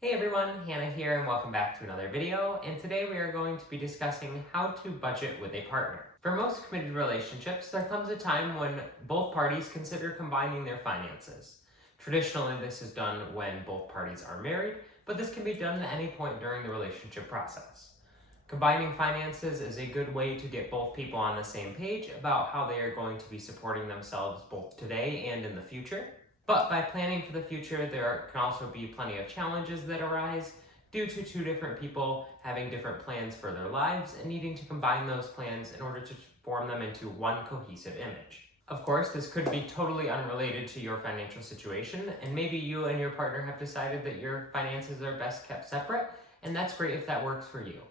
Hey everyone, Hannah here and welcome back to another video, and today we are going to be discussing how to budget with a partner. For most committed relationships, there comes a time when both parties consider combining their finances. Traditionally, this is done when both parties are married, but this can be done at any point during the relationship process. Combining finances is a good way to get both people on the same page about how they are going to be supporting themselves both today and in the future. But by planning for the future, there can also be plenty of challenges that arise due to two different people having different plans for their lives and needing to combine those plans in order to form them into one cohesive image. Of course, this could be totally unrelated to your financial situation, and maybe you and your partner have decided that your finances are best kept separate, and that's great if that works for you.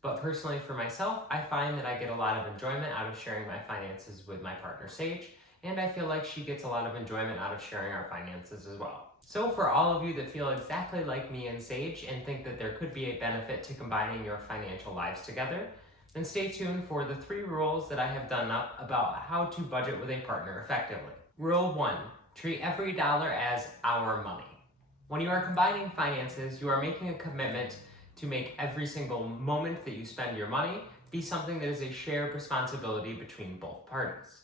But personally for myself, I find that I get a lot of enjoyment out of sharing my finances with my partner Sage, and I feel like she gets a lot of enjoyment out of sharing our finances as well. So for all of you that feel exactly like me and Sage and think that there could be a benefit to combining your financial lives together, then stay tuned for the 3 rules that I have done up about how to budget with a partner effectively. Rule 1. Treat every dollar as our money. When you are combining finances, you are making a commitment to make every single moment that you spend your money be something that is a shared responsibility between both parties.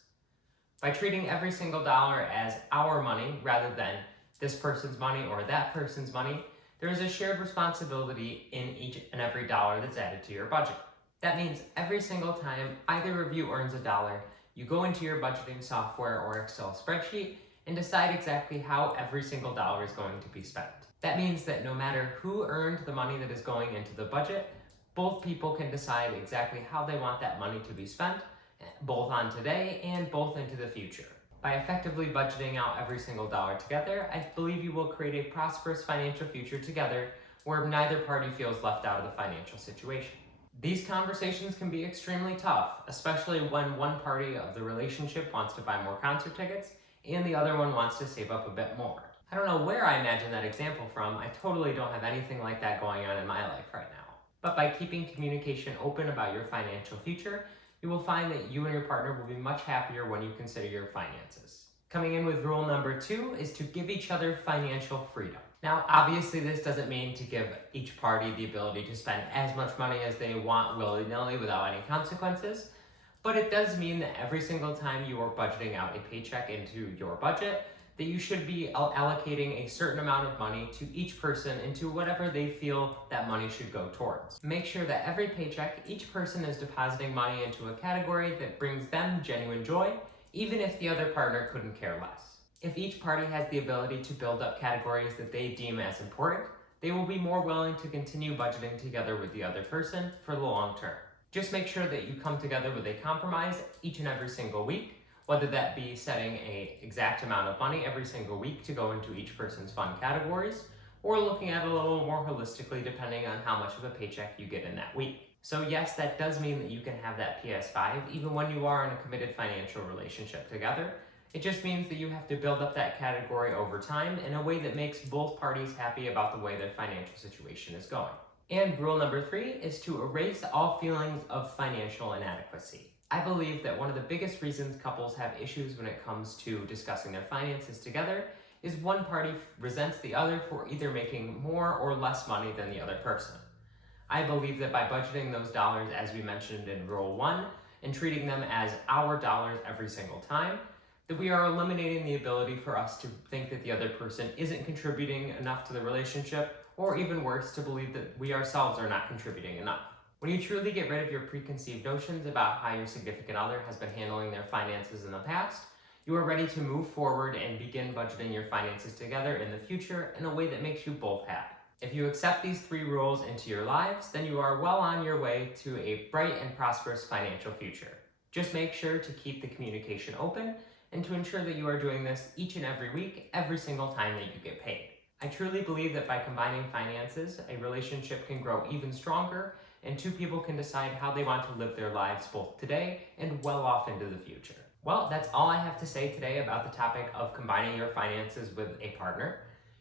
By treating every single dollar as our money rather than this person's money or that person's money, there is a shared responsibility in each and every dollar that's added to your budget. That means every single time either of you earns a dollar, you go into your budgeting software or Excel spreadsheet and decide exactly how every single dollar is going to be spent. That means that no matter who earned the money that is going into the budget, both people can decide exactly how they want that money to be spent, both on today and both into the future. By effectively budgeting out every single dollar together, I believe you will create a prosperous financial future together where neither party feels left out of the financial situation. These conversations can be extremely tough, especially when one party of the relationship wants to buy more concert tickets and the other one wants to save up a bit more. I don't know where I imagine that example from. I totally don't have anything like that going on in my life right now. But by keeping communication open about your financial future, you will find that you and your partner will be much happier when you consider your finances. Coming in with rule number 2 is to give each other financial freedom. Now, obviously, this doesn't mean to give each party the ability to spend as much money as they want willy-nilly without any consequences, but it does mean that every single time you are budgeting out a paycheck into your budget, that you should be allocating a certain amount of money to each person into whatever they feel that money should go towards. Make sure that every paycheck, each person is depositing money into a category that brings them genuine joy, even if the other partner couldn't care less. If each party has the ability to build up categories that they deem as important, they will be more willing to continue budgeting together with the other person for the long term. Just make sure that you come together with a compromise each and every single week, whether that be setting an exact amount of money every single week to go into each person's fund categories, or looking at it a little more holistically depending on how much of a paycheck you get in that week. So yes, that does mean that you can have that PS5 even when you are in a committed financial relationship together. It just means that you have to build up that category over time in a way that makes both parties happy about the way their financial situation is going. And rule number 3 is to erase all feelings of financial inadequacy. I believe that one of the biggest reasons couples have issues when it comes to discussing their finances together is one party resents the other for either making more or less money than the other person. I believe that by budgeting those dollars, as we mentioned in rule 1, and treating them as our dollars every single time, that we are eliminating the ability for us to think that the other person isn't contributing enough to the relationship, or even worse, to believe that we ourselves are not contributing enough. When you truly get rid of your preconceived notions about how your significant other has been handling their finances in the past, you are ready to move forward and begin budgeting your finances together in the future in a way that makes you both happy. If you accept these 3 rules into your lives, then you are well on your way to a bright and prosperous financial future. Just make sure to keep the communication open and to ensure that you are doing this each and every week, every single time that you get paid. I truly believe that by combining finances, a relationship can grow even stronger and 2 people can decide how they want to live their lives both today and well off into the future. Well, that's all I have to say today about the topic of combining your finances with a partner.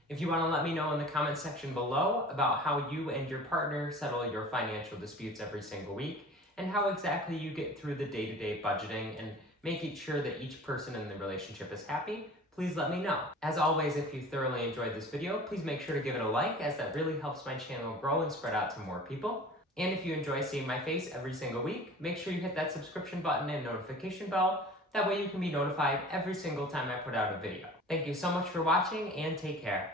If you want to let me know in the comment section below about how you and your partner settle your financial disputes every single week and how exactly you get through the day-to-day budgeting and making sure that each person in the relationship is happy, please let me know. As always, if you thoroughly enjoyed this video, please make sure to give it a like, as that really helps my channel grow and spread out to more people. And if you enjoy seeing my face every single week, make sure you hit that subscription button and notification bell. That way you can be notified every single time I put out a video. Thank you so much for watching, and take care.